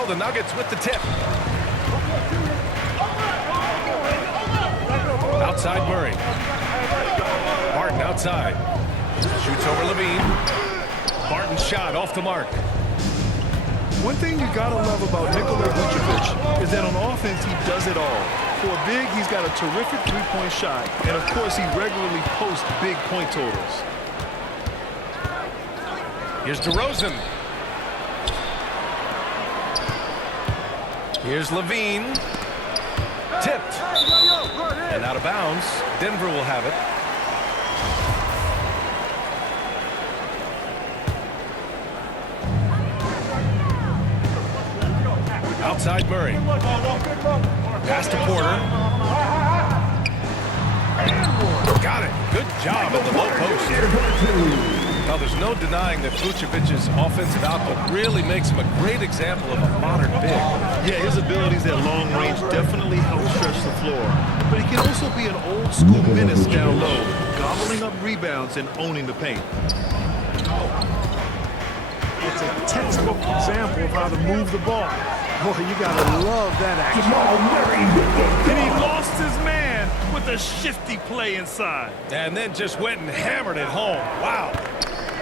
go, the Nuggets with the tip. Outside Murray. Barton outside. Shoots over Levine. Barton's shot off the mark. One thing you gotta love about Nikola Vucevic is that on offense he does it all. For a big, he's got a terrific three-point shot, and of course he regularly posts big point totals. Here's DeRozan. Here's Levine. Tipped. And out of bounds. Denver will have it. Outside Murray. Pass to Porter. Got it. Good job at the low post. Now, there's no denying that Vucevic's offensive output really makes him a great example of a modern big. Yeah, his abilities at long range definitely help stretch the floor. But he can also be an old-school menace down low, gobbling up rebounds and owning the paint. It's a textbook example of how to move the ball. Boy, you gotta love that action. And he lost his man with a shifty play inside. And then just went and hammered it home. Wow.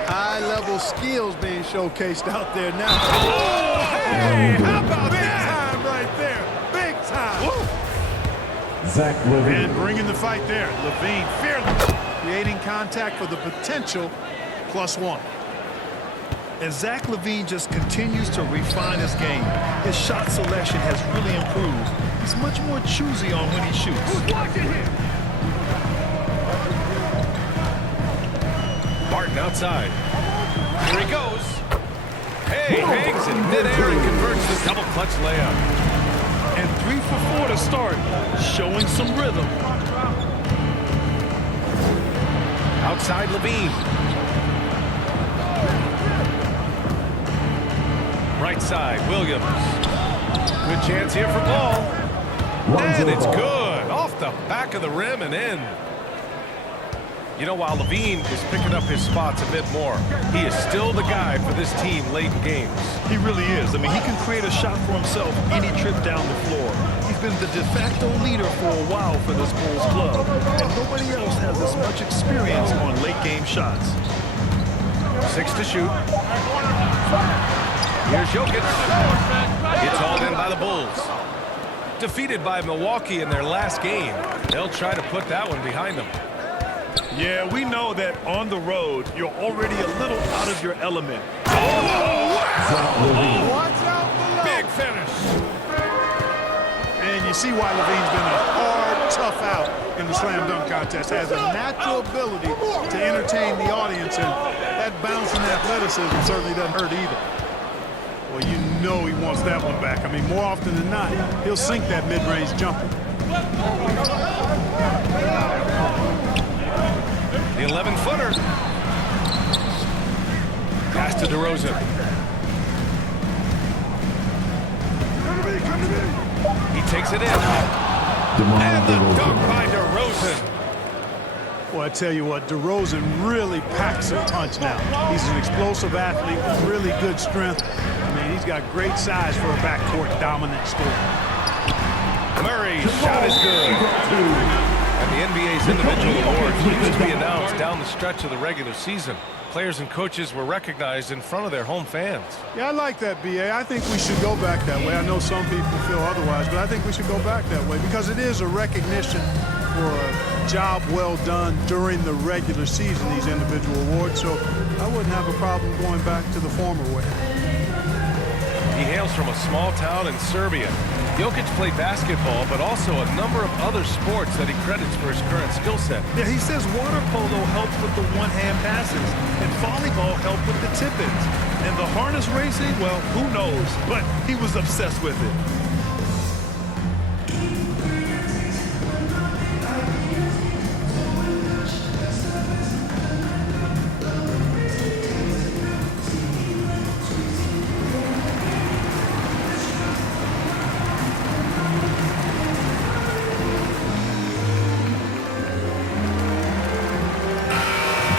High-level skills being showcased out there now. Oh, hey, how about Big that? time right there. Big time. Woo. Zach Levine. And bringing the fight there. Levine fearless. Creating contact for the potential +1. And Zach Levine just continues to refine his game. His shot selection has really improved. He's much more choosy on when he shoots. Barton outside. Here he goes. Hey, hangs in midair and converts the double clutch layup. And 3 for 4 to start, showing some rhythm. Outside Levine. Right side, Williams. Good chance here for ball. And it's good. Off the back of the rim and in. You know, while Levine is picking up his spots a bit more, he is still the guy for this team late in games. He really is. I mean, he can create a shot for himself any trip down the floor. He's been the de facto leader for a while for this Bulls club, and nobody else has as much experience on late-game shots. 6 to shoot. Here's Jokic. It's hauled in by the Bulls. Defeated by Milwaukee in their last game. They'll try to put that one behind them. Yeah, we know that on the road, you're already a little out of your element. Watch out below. Big finish. And you see why Levine's been a hard, tough out in the slam dunk contest. Has a natural ability to entertain the audience, and that bouncing athleticism certainly doesn't hurt either. Well, you know he wants that one back. I mean, more often than not, he'll sink that mid-range jumper. The 11-footer. Pass to DeRozan. He takes it in. And the dunk by DeRozan. Well, I tell you what, DeRozan really packs a punch now. He's an explosive athlete with really good strength. I mean, he's got great size for a backcourt dominant scorer. Murray's shot is good. And the NBA's individual awards used to be announced down the stretch of the regular season. Players and coaches were recognized in front of their home fans. Yeah, I like that, B.A. I think we should go back that way. I know some people feel otherwise, but I think we should go back that way because it is a recognition for a job well done during the regular season, these individual awards. So I wouldn't have a problem going back to the former way. He hails from a small town in Serbia. Jokic played basketball, but also a number of other sports that he credits for his current skill set. Yeah, he says water polo helped with the one-hand passes, and volleyball helped with the tip-ins. And the harness racing, well, who knows? But he was obsessed with it.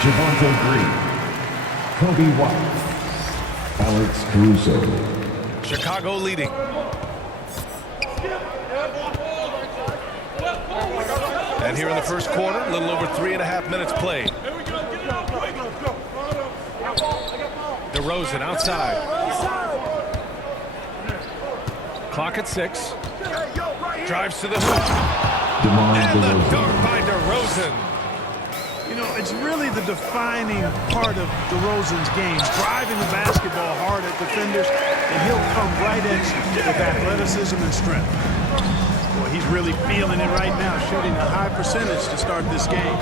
Javonte Green, Kobe White, Alex Caruso, Chicago leading. And here in the first quarter, a little over 3.5 minutes played. DeRozan outside. Clock at 6. Drives to the hoop. And the dunk by DeRozan. You know, it's really the defining part of DeRozan's game, driving the basketball hard at defenders, and he'll come right at you with athleticism and strength. Boy, he's really feeling it right now, shooting a high percentage to start this game.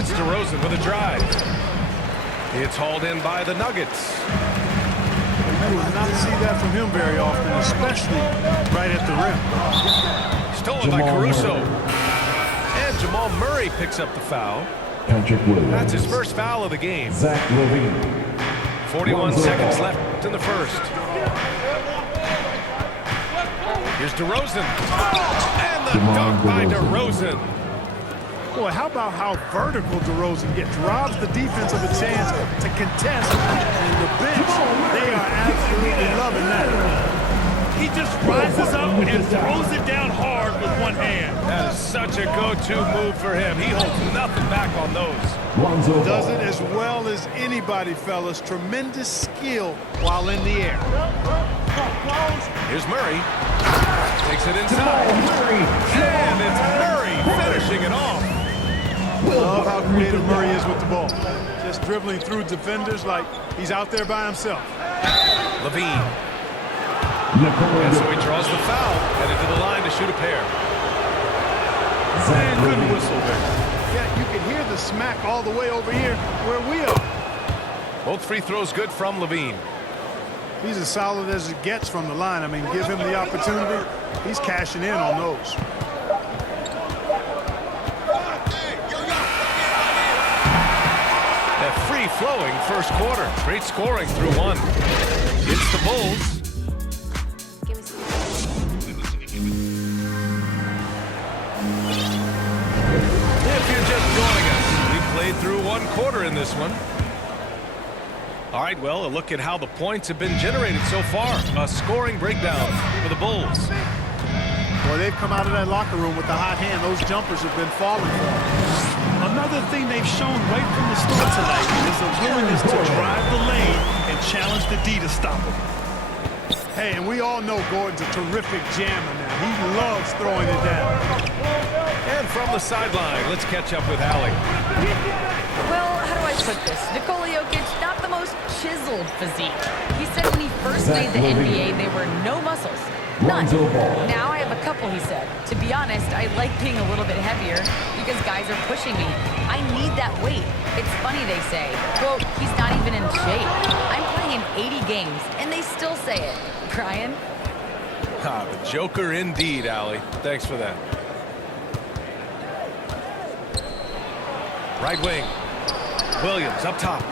It's DeRozan with a drive. It's hauled in by the Nuggets. You will not see that from him very often, especially right at the rim. Stolen by Caruso. And Jamal Murray picks up the foul. Patrick Williams. That's his first foul of the game. Zach LaVine. 41 seconds left in the first. Here's DeRozan. And the dunk by DeRozan. Boy, how about how vertical DeRozan gets? Robs the defense of a chance to contest. And the bench, they are absolutely loving that. He just rises up and throws it down hard with one hand. That is such a go-to move for him. He holds nothing back on those. Lonzo Does Ball. it as well as anybody, fellas. Tremendous skill while in the air. Here's Murray. Takes it inside. And it's Murray finishing it off. Love how creative Murray is with the ball. Just dribbling through defenders like he's out there by himself. LaVine. Nikola And so he draws the foul. Headed to the line to shoot a pair. Zach And good LaVine. whistle there. Yeah, you can hear the smack all the way over here where we are. Both free throws good from LaVine. He's as solid as it gets from the line. I mean, give him the opportunity. He's cashing in on those. A free-flowing first quarter. Great scoring through one. It's the Bulls. If you're just joining us, we played through one quarter in this one. All right, well, a look at how the points have been generated so far. A scoring breakdown for the Bulls. Boy, they've come out of that locker room with the hot hand. Those jumpers have been falling for them. Another thing they've shown right from the start tonight is a willingness to drive the lane and challenge the D to stop him. Hey, and we all know Gordon's a terrific jammer now. He loves throwing it down. And from the sideline, let's catch up with Allie. Well, how do I put this? Nikola Jokic, not the most chiseled physique. He said when he first made the NBA, there were no muscles. None. Lonzo Ball. Now I have a couple, he said. To be honest, I like being a little bit heavier because guys are pushing me. I need that weight. It's funny they say, quote, he's not even in shape. I'm playing in 80 games, and they still say it. Brian? Ah, the Joker indeed, Allie. Thanks for that. Right wing. Williams up top.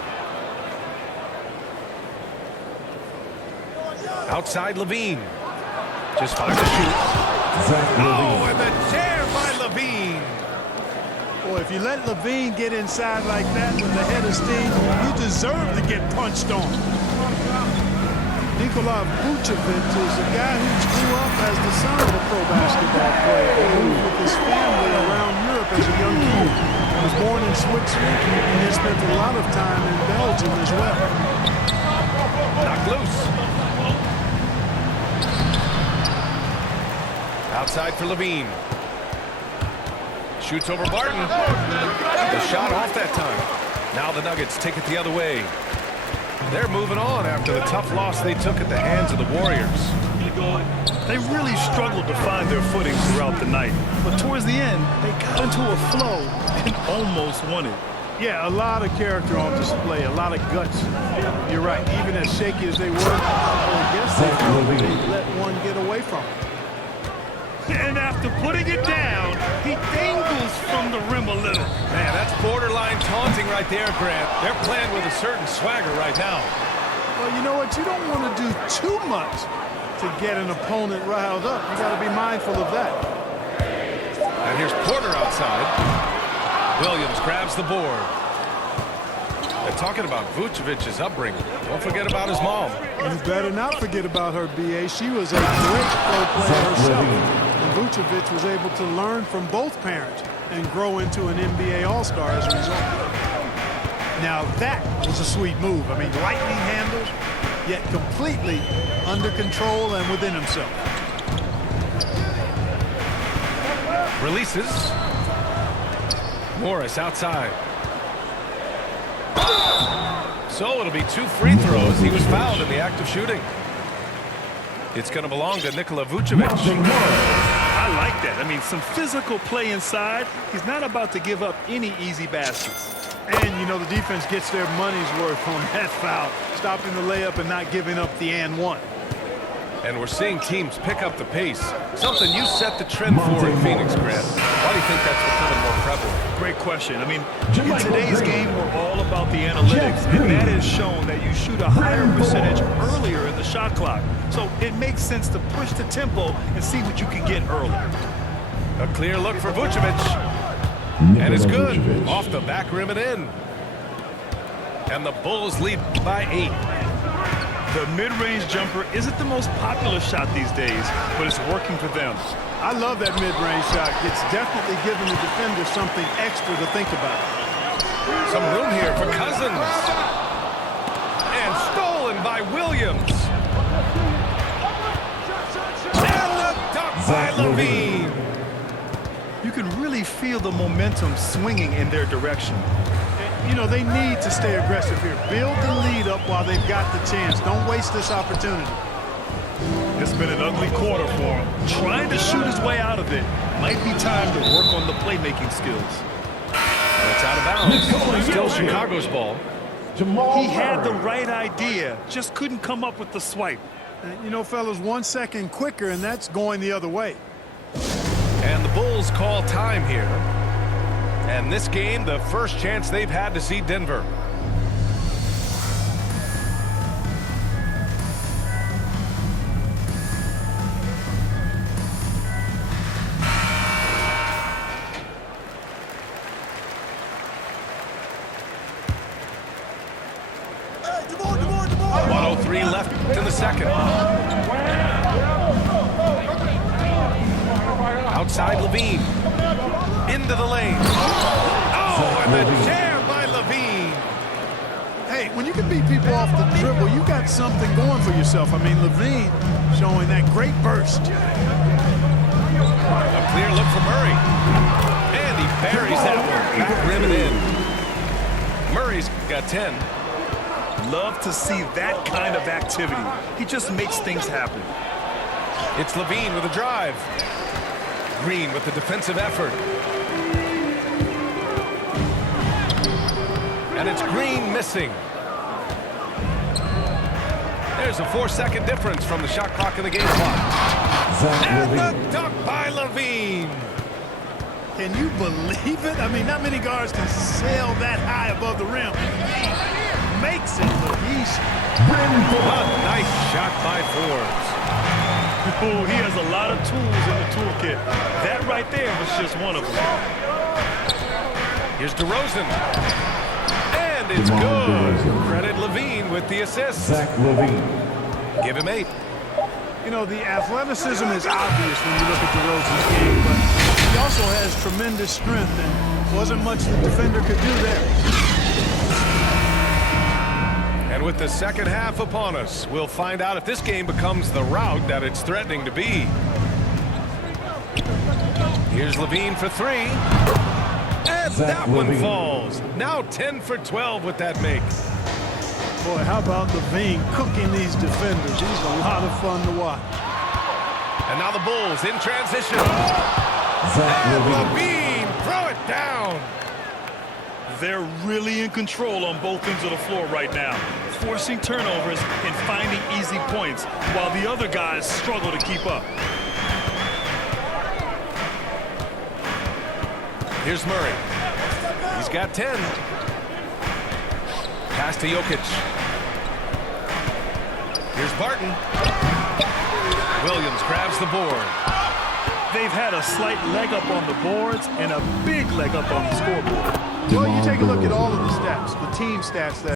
Outside LaVine. Just 5 to shoot. Zach Oh, LaVine. and the jam by LaVine. Boy, if you let LaVine get inside like that with the head of steam, you deserve to get punched on. Nikola Vucevic is a guy who grew up as the son of a pro basketball player. He moved with his family around Europe as a young kid. He was born in Switzerland and he spent a lot of time in Belgium as well. Knocked loose. Outside for LaVine. Shoots over Barton. The shot off that time. Now the Nuggets take it the other way. They're moving on after the tough loss they took at the hands of the Warriors. They really struggled to find their footing throughout the night. But towards the end, they got into a flow and almost won it. Yeah, a lot of character on display, a lot of guts. You're right, even as shaky as they were, I guess they Zach felt LaVine. they let one get away from them. And after putting it down, he dangles from the rim a little. Man, that's borderline taunting right there, Grant. They're playing with a certain swagger right now. Well, you know what? You don't want to do too much to get an opponent riled up. You got to be mindful of that. And here's Porter outside. Williams grabs the board. The talking about Vucevic's upbringing. Don't forget about his mom. You better not forget about her, B.A. She was a great pro player herself. And Vucevic was able to learn from both parents and grow into an NBA All-Star as a result. Now that was a sweet move. I mean, lightning handles, yet completely under control and within himself. Releases. Morris outside. So it'll be 2 free throws. He was fouled in the act of shooting. It's going to belong to Nikola Vucevic. I like that. I mean, some physical play inside. He's not about to give up any easy baskets. And, you know, the defense gets their money's worth on that foul, stopping the layup and not giving up the and one. And we're seeing teams pick up the pace. Something you set the trend for in Phoenix, Grant. Why do you think that's becoming more prevalent? Great question. I mean, in today's game, we're all about the analytics, and that has shown that you shoot a higher percentage earlier in the shot clock. So it makes sense to push the tempo and see what you can get early. A clear look for Vucevic. And it's good. Off the back rim and in. And the Bulls lead by 8. The mid-range jumper isn't the most popular shot these days, but it's working for them. I love that mid-range shot. It's definitely giving the defender something extra to think about. Some room here for Cousins. And stolen by Williams. And the dunk by Levine. You can really feel the momentum swinging in their direction. You know, they need to stay aggressive here. Build the lead up while they've got the chance. Don't waste this opportunity. It's been an ugly quarter for him. Trying to shoot his way out of it. Might be time to work on the playmaking skills. And it's out of bounds. Still Chicago's ball. He had the right idea, just couldn't come up with the swipe. You know, fellas, 1 second quicker, and that's going the other way. And the Bulls call time here. And this game, the first chance they've had to see Denver. Hey, 1:03 left in the second. Outside Levine. Into the lane. Oh, and the jam by Levine. Hey, when you can beat people off the dribble, you got something going for yourself. I mean, Levine showing that great burst. A clear look for Murray. And he buries that one. Back rim and in. Murray's got 10. Love to see that kind of activity. He just makes things happen. It's Levine with a drive. Green with the defensive effort. And it's Green missing. There's a 4-second difference from the shot clock and the game clock. And the dunk by Levine. Can you believe it? I mean, not many guards can sail that high above the rim. Makes it look easy. A nice shot by Forbes. Oh, he has a lot of tools in the toolkit. That right there was just one of them. Here's DeRozan. And it's good. Credit Levine with the assist. Zach Levine. Give him 8. You know, the athleticism is obvious when you look at DeRozan's game, but he also has tremendous strength, and wasn't much the defender could do there. And with the second half upon us, we'll find out if this game becomes the rout that it's threatening to be. Here's Levine for 3. And that one falls. Now 10 for 12 with that make. Boy, how about Levine cooking these defenders? He's a lot of fun to watch. And now the Bulls in transition. Zach And Levine. Levine, throw it down. They're really in control on both ends of the floor right now, forcing turnovers and finding easy points while the other guys struggle to keep up. Here's Murray. He's got 10. Pass to Jokic. Here's Barton. Williams grabs the board. They've had a slight leg up on the boards and a big leg up on the scoreboard. Well, you take a look at all of the stats, the team stats that